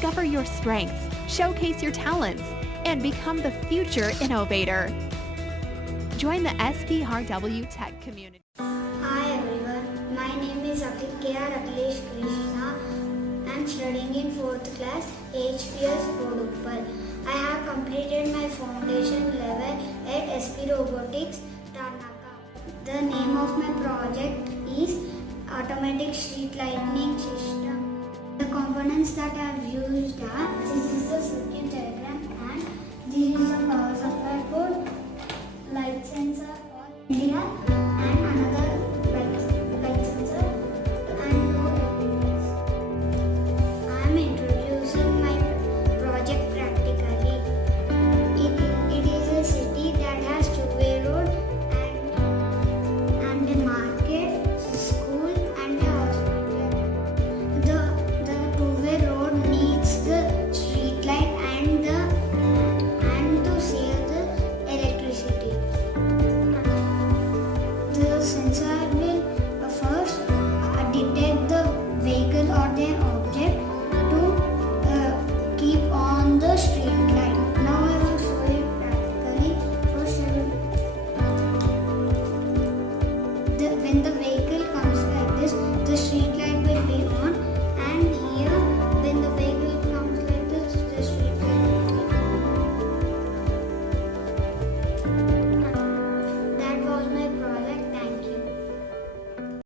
Discover your strengths, showcase your talents, and become the future innovator. Join the SPRW Tech community. Hi everyone, my name is Akhilesh Krishna. I am studying in 4th class HPS Boduppal. I have completed my foundation level at Robotics Tarnaka. The name of my project is Automatic Street Lighting System. The components that I have used are, this is the circuit diagram and this is the power supply board, light sensor or here.